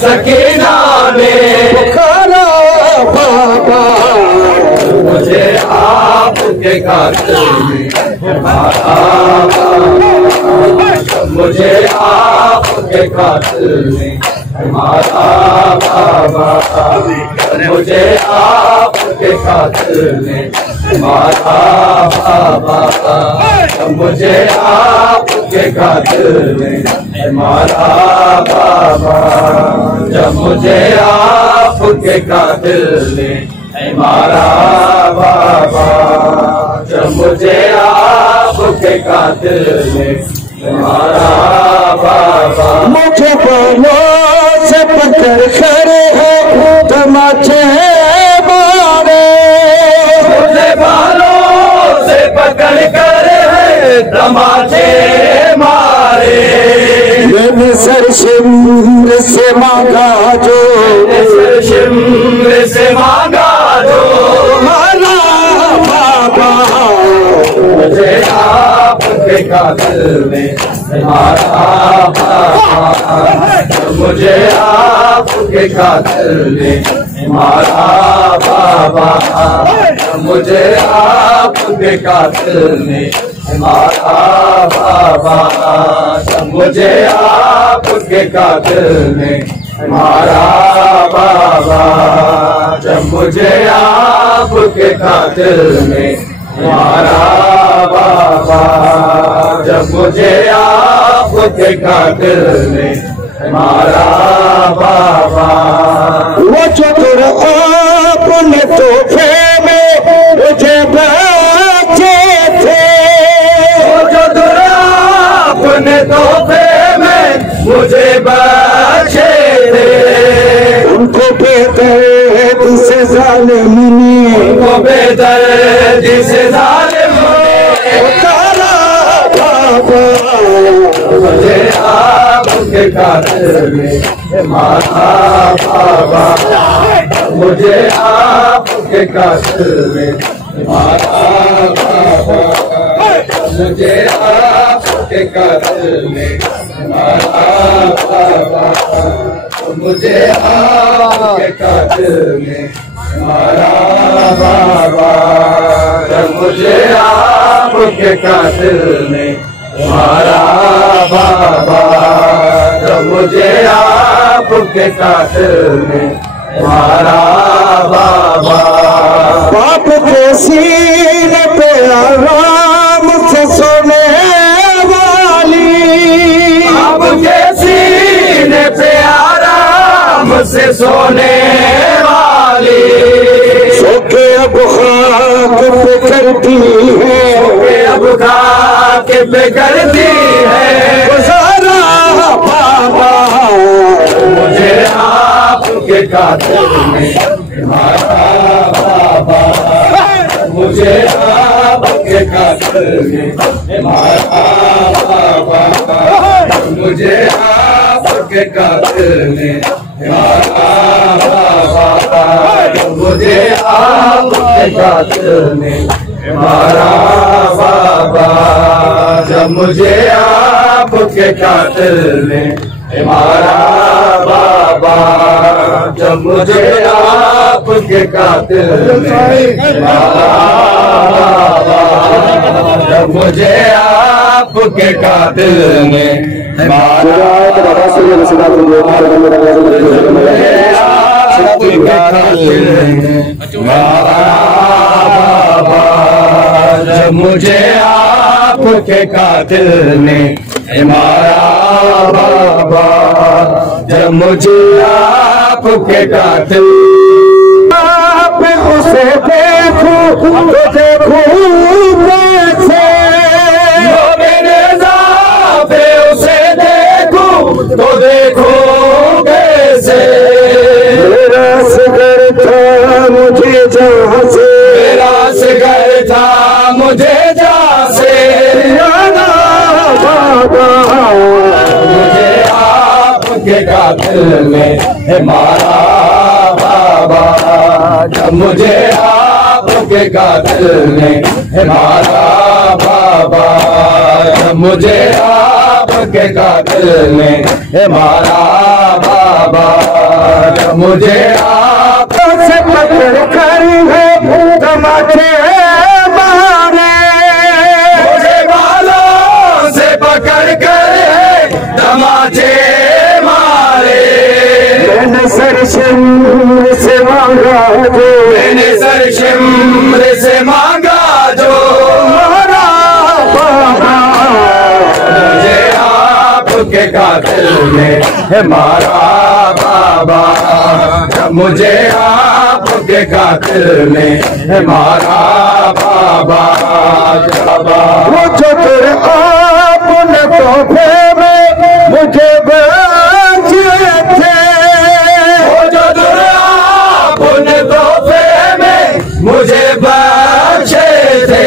सकीना ने पुकारा बाबा, मुझे आपके खातिर मुझे आपके खातिर हमारा बाबा, मुझे आपके खातिर हमारा बाबा, मुझे आपके खातिर हमारा बाबा, जब मुझे आपके खातिर हमारा बाबा, जब मुझे आपके खातिर हमारा बाबा, मुझे बालों से पकड़ कर है तमाचे मारे, मुझे बालों से पकड़ कर है तमाचे मारे, मैंने सर शिम्र से मांगा जो, सर शिम्र से मांगा जो हमारा बाबा, मुझे आपके खातिर हमारा बाबा, मुझे आपके खातिर हमारा बाबा, मुझे आपके खातिर हमारा बाबा, मुझे आपके खातिर हमारा बाबा, जब मुझे आपके खातिर हमारा बाबा, जब मुझे आपके खातिर हमारा बाबा, वो चतुर आपने तोहफे में मुझे बचे थे, वो चतुर आपने तोहफे में मुझे बचे थे, उनको बेदर्द से जालिम ने, उनको बेदर्द से जालिम ने उतारा बाबा, मुझे आपके खातिर हमारा बाबा, मुझे आपके खातिर हमारा बाबा, मुझे आपके खातिर हमारा बाबा, मुझे आपके खातिर हमारा बाबा, जब मुझे आपके खातिर हमारा बाबा, जब मुझे आपके खातिर हमारा बाबा, बाप के सीने पे आराम से सोने वाली, आपके सीने पे आराम से सोने वाली, सो के अब खाक पे करती है, अब खाक पे करती है गुजारा बाबा, मुझे आपके खातिर हमारा बाबा, मुझे आपके खातिर हमारा बाबा, मुझे आपके खातिर हमारा बाबा, मुझे आपके खातिर हमारा बाबा, जब मुझे आपके खातिर हमारा बाबा, जब मुझे आपके खातिर हमारा बाबा, जब मुझे आपके खातिर हमारा बाबा, जब मुझे आपके खातिर हमारा बाबा, जब मुझे आपके खातिर आप उसे देखूं तो देखूं कैसे, मेरे ज़ाते उसे देखूं तो देखूं कैसे, मेरा सगर था मुझे जहाँ से, मेरा सगर था मुझे जहाँ से, बाबा, मुझे आपके खातिर हमारा बाबा, जब मुझे आपके खातिर हमारा बाबा, जब मुझे आपके खातिर हमारा बाबा जब मुझे आपसे पकड़ कर है तमाचे मारे, मुझे बालों से पकड़ कर है तमाचे मारे। मैंने सर शिम्र से मांगा जो, मैंने सर शिम्र से मांगा जो, मारा बाबा मुझे आपके कातिल ने है मारा बाबा जब मुझे आपके कातिल ने है मारा बाबा। वो जो तेरे आपने तोहफे में मुझे बख्शे थे, वो जो आपने तोहफे में मुझे बख्शे थे,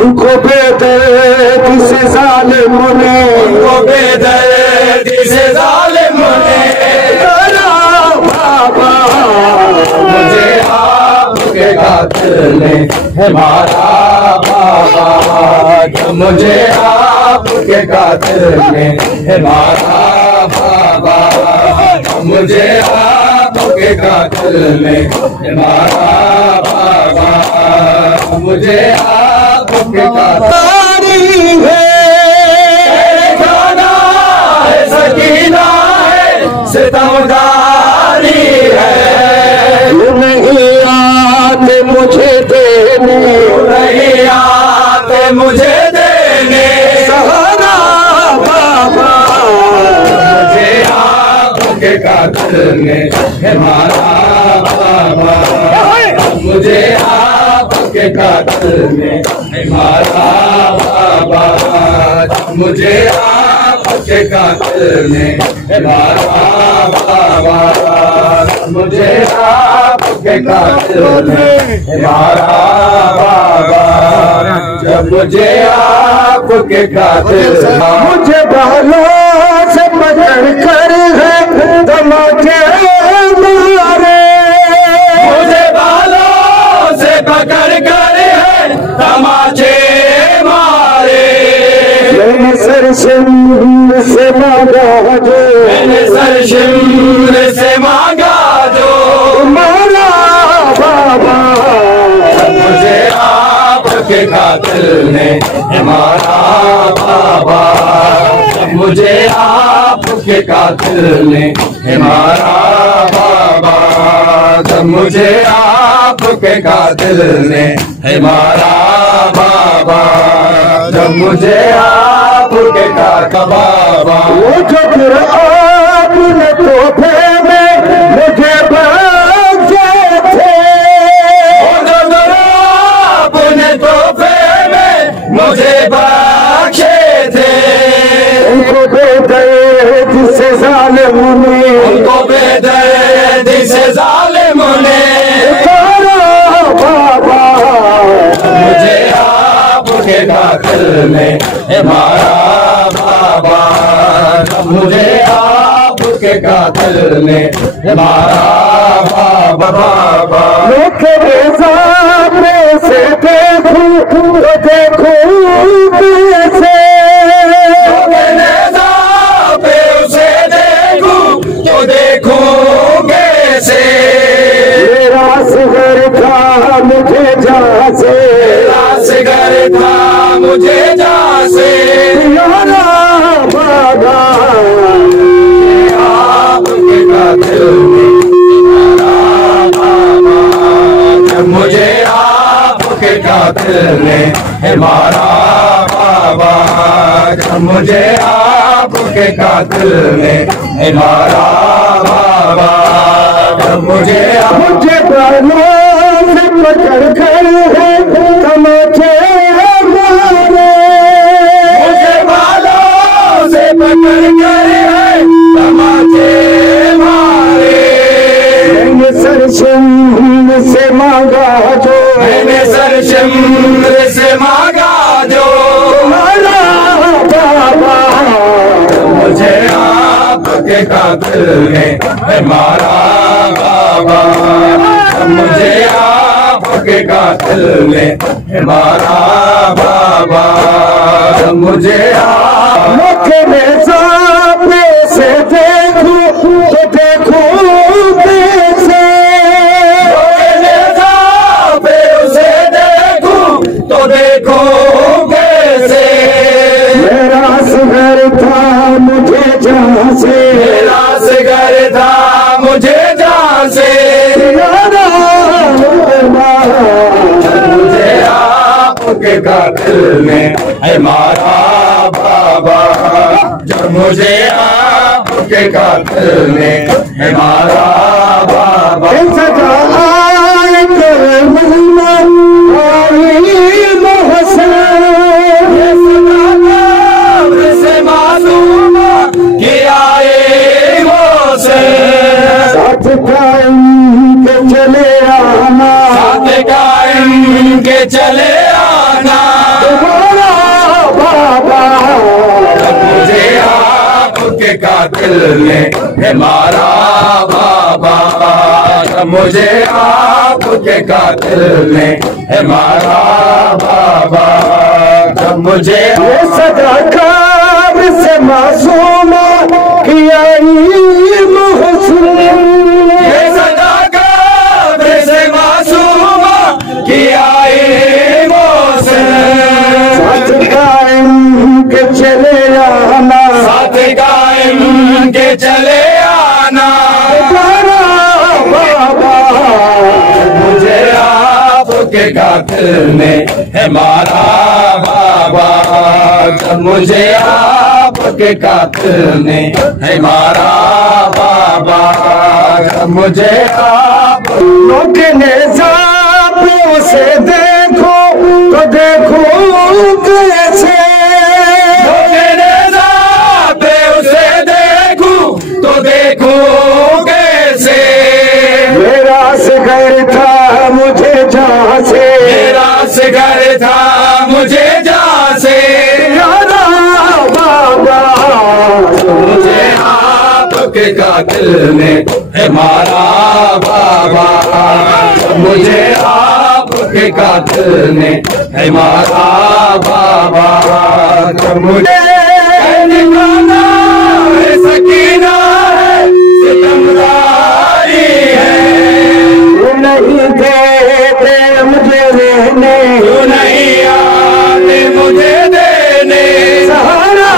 उनको बेदर्दी से जालिमों ने, उनको बेदर्दी से जालिमों ने मारा बाबा मुझे आपके कातिल ने है मारा बाबा जब मुझे आपके कातिल ने है मारा बाबा जब मुझे आपके कातिल ने है मारा बाबा मुझे आपके कातिल है गाना है सकीना है सितमदारी है नहीं आते मुझे देने, नहीं आते मुझे देने सहारा बाबा मुझे आपके कातिल ने है मारा बाबा मुझे आपके कातिल ने है मारा बाबा मुझे आपके कातिल ने है मारा बाबा मुझे आपके कातिल ने है मारा बाबा जब मुझे आपके कातिल मुझे बालों से पकड़ कर है तमाचे मारे, मुझे बालों से पकड़ कर है तमाचे मारे। मैंने सर शिम्र से मांगा जो, मैंने सर शिम्र से मांगा जो, मारा बाबा मुझे आपके कातिल ने है मारा बाबा मुझे आपके कातिल ने है मारा बाबा जब मुझे आपके कातिल ने है मारा बाबा जब मुझे आपके कातिल बाबा वो जो तेरे आपने तोहफे में मुझे बख्शे थे, अपने तोहफे में मुझे बख्शे थे, उनको बेदर्दी से जालिमों ने, उनको बेदर्दी से जालिमों ने मारा बाबा मुझे आपके कातिल ने है मारा बाबा मुझे आपके कातिल ने है मारा बाबा मेरे सामने से देखूं तो देखूं कैसे, पे उसे देखूं तो देखूं कैसे, मेरा सिगर था मुझे जहाँ से, सिगर था मुझे जहाँ से, यारा बाबा आपके कातिल ने जब मुझे आपके कातिल ने है मारा बाबा जब मुझे आपके कातिल ने है मारा बाबा जब मुझे बालों से पकड़ कर है तमाचे मारे, मुझे बालों से पकड़ कर है तमाचे मारे। मैंने सर शिम्र से मांगा जो, मैंने सर शिम्र से मांगा जो, मारा बाबा मुझे आपके कातिल ने है मारा बाबा मुझे आपके कातिल ने है मारा बाबा मुझे मुख में सामने से देखूं तो से, मेरा सिगर था मुझे जहाँ से, मुझे आपके कातिल ने है मारा बाबा, जब मुझे आपके कातिल ने है मारा बाबा। से मासूम के आए वो से, साथ कायम के चले आना, साथ कायम के चले आना, बाबा मुझे आपके कातिल ने है मारा बाबा, मुझे आपके कातिल ने है मारा बाबा, जब मुझे ये सदा कब्र से मासूम किया मुहसिन, ये सदा कब्र से मासूम किया मोहसिन, साथ कायम के चले आना, साथ कायम के चले आना, बाबा मुझे आपके कातिल ने है मारा बाबा, जब मुझे आपके कातिल ने है मारा बाबा, जब मुझे आप ने साथ उसे देखो तो देखो कैसे, उसे देखूं तो देखूं कैसे, मेरा सिगर था मुझे जहाँ से, मेरा सिगर था मुझे जहाँ से, बाबा मुझे आपके कातिल ने है मारा बाबा, मुझे आपके कातिल ने है मारा बाबा, मुझे निकाला है सकीना है सितमदारी है, नहीं देते मुझे रहने, तू नहीं आते मुझे देने, सहारा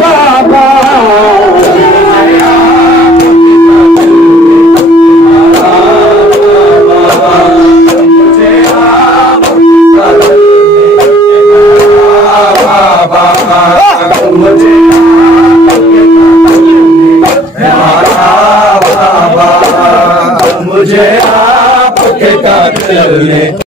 बाबा मुझे मुझे आपके कातिल ने